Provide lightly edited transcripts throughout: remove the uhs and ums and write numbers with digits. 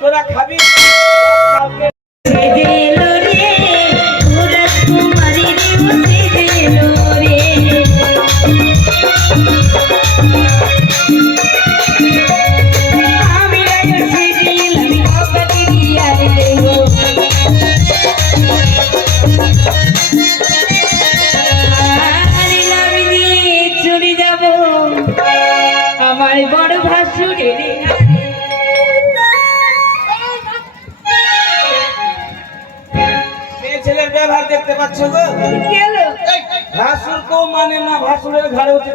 তোরা খাবি আমার বড় ভাসুরের ছেলের ব্যবহার দেখতে পাচ্ছ গো? ভাসুর কো মানে না, ভাসুরের ঘরে উঠে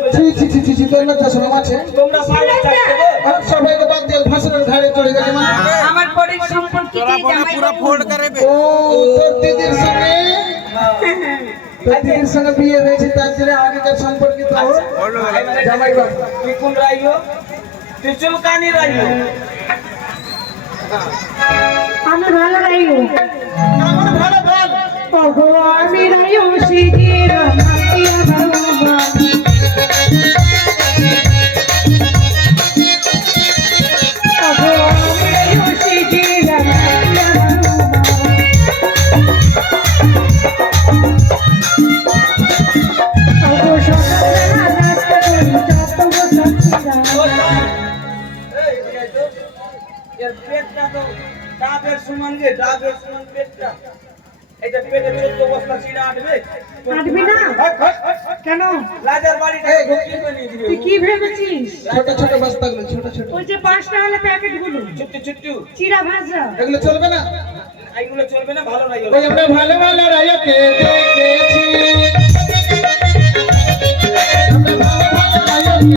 তোমরা সবাইকে বাদ দিয়ে ভাসুরের ঘরে চলে গেছে মানে আমার পরের সম্পর্কে পুরো ফোল্ড করবে। ও তোর দিদির সঙ্গে বিয়ে হয়েছে, তার জন্য আগেকার সম্পর্কিত জামাই বাবু। তুই কোন রাইও? তুই চুলকানি রাইও? আমি ভালো রাইও, আমার ভালো ভালো ওগো আমি রাইও সিজির মাতিয়া বাবা। ওগো আমি রাইও সিজির মাতিয়া বাবা। ওগো সকালবেলা নাস্তা করি যত বসাচ্ছিরা। এই এই তো এর পেটটা তো ডাবের সমান রে, ডাবের সমান পেটটা। এটা পেটে 14 বস্তা চিড়া আটবে। আটবি না? কেন? রাজার বাড়িটা ঢুকিয়ে নিয়ে দিবে। তুই কি ভেবেছিস? ছোট ছোট বস্তাগুলো, ছোট ছোট ওই যে 5 টাকা প্যাকেটগুলো ছোট্ট ছোট্ট চিরা ভাজা, এগুলো চলবে না? এইগুলো চলবে না, ভালো রাইও। ওই আমরা ভালো ভালো রাইয়াকে দেখেছি। আমরা ভালো ভালো রাইয়াকে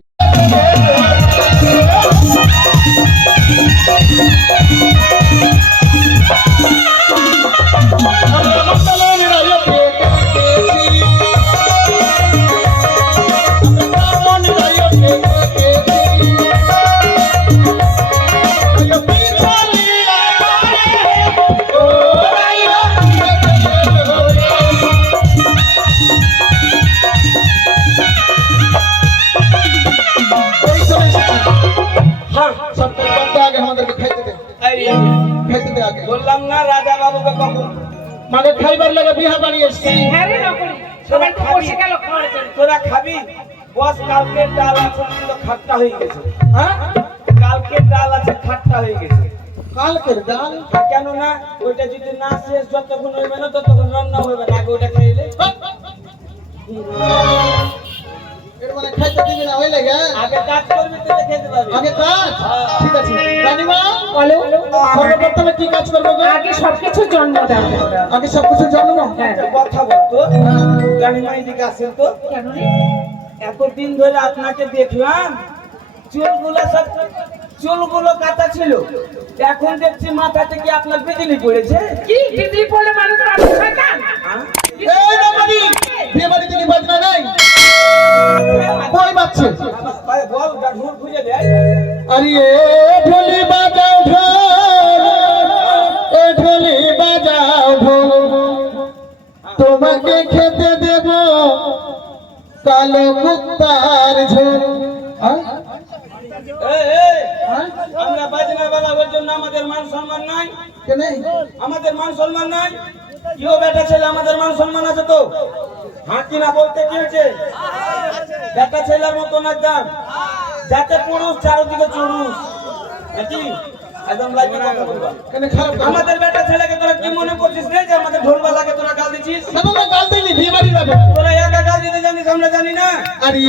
বললাম না রাজা বাবুকে কখন মানে খাইবার লাগে বিহা বাড়ি এসছি। হ্যাঁ রে নকরি সবাই তো বসে গেল খাওয়ার জন্য। তোরা খাবি? বস কালকের ডাল আছে কিন্তু খাট্টা হয়ে গেছে। হ্যাঁ, কালকের ডাল আছে খাট্টা হয়ে গেছে। কালকের ডাল কেন না? ওইটা যদি না শেষ যতক্ষণ হইবে না ততক্ষণ রান্না হইবে না, আগে ওইটা খাইলে। এর মানে খাইতে দিবি না, ওই লাগে আগে কাজ করবি তো খেতে পারবি। আগে কাজ। ঠিক আছে রানীমা, বলো সর্বপ্রথমে কি কাজ করবো গো? আগে সবকিছু জন্ম দাও। আগে সবকিছু জন্ম। একটা কথা বলতো রানীমা, এদিকে আসেন তো। কেন রে? এতদিন ধরে আপনাকে দেখলাম, চুলগুলো কাটা ছিল, এখন দেখছি মাথা থেকে আপনার বিজলি পড়েছে। কি দিদি বলে মানুষ রাতে শয়তান? এই রমণী, বিয়ে বাড়িতে কি বাজনা নাই? কই বাজছে? বল ঢোল খুঁজে দেয়। আরে এ ঢোলি বাজাও ঢোল, এ ঢোলি বাজাও ঢোল, তোমাকে খেতে দেব কালো কুত্তার ঝোল। আমরা বাজনা বাজাবার জন্য আমাদের মান সম্মান নাই? আমাদের মান সম্মান নাই? কেউ বেটা ছেলে আমাদের মান সম্মান আছে তো? হাঁকি না বলতে কি হয়েছে? বেটা ছেলের মতো একদম যাতে পুরুষ চারদিকে চুরুষ নাকি একদম লাইনে কথা বলবা। আমাদের বেটা ছেলেকে তোরা কি মনে করছিস রে যে আমাদের ঢোলবালাকে তোরা গাল দিছিস? গাল দিলি বিয়ে বাড়ি যাবে, তোরা একা গাল দিতে জানিস, আমরা জানি না। আরে